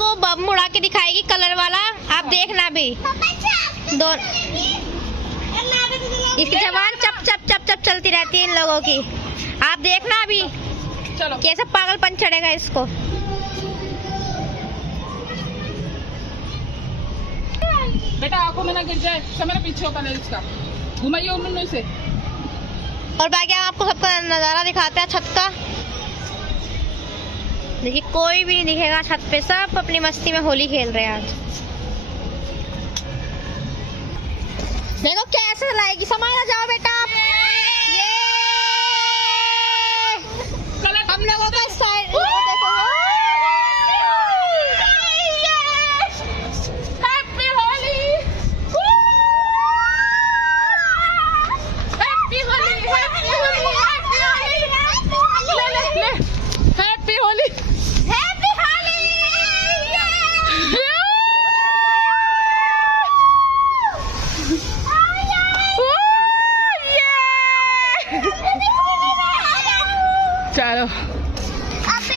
आपको बम उड़ा के दिखाएगी कलर वाला, आप देखना भी। दो इसकी जबान चप चप चप चप चलती रहती है इन लोगों की, आप देखना अभी चलो कैसा पागलपन चढ़ेगा इसको। बेटा आंखों में ना गिर जाए, कैमरा पीछे होगा ले इसका, घुमाइए उन्होंने से। और बाकी हम आपको सबका नज़ारा दिखाते हैं छत का। देखिए कोई भी नहीं दिखेगा छत पे, सब अपनी मस्ती में होली खेल रहे हैं आज। देखो कैसे लाएगी, संभाला जाओ बेटा आप। ये हम लोगों का स्टाइल देखो। Happy Holi, happy Holi, happy Holi, happy Holi, happy Holi. चलो।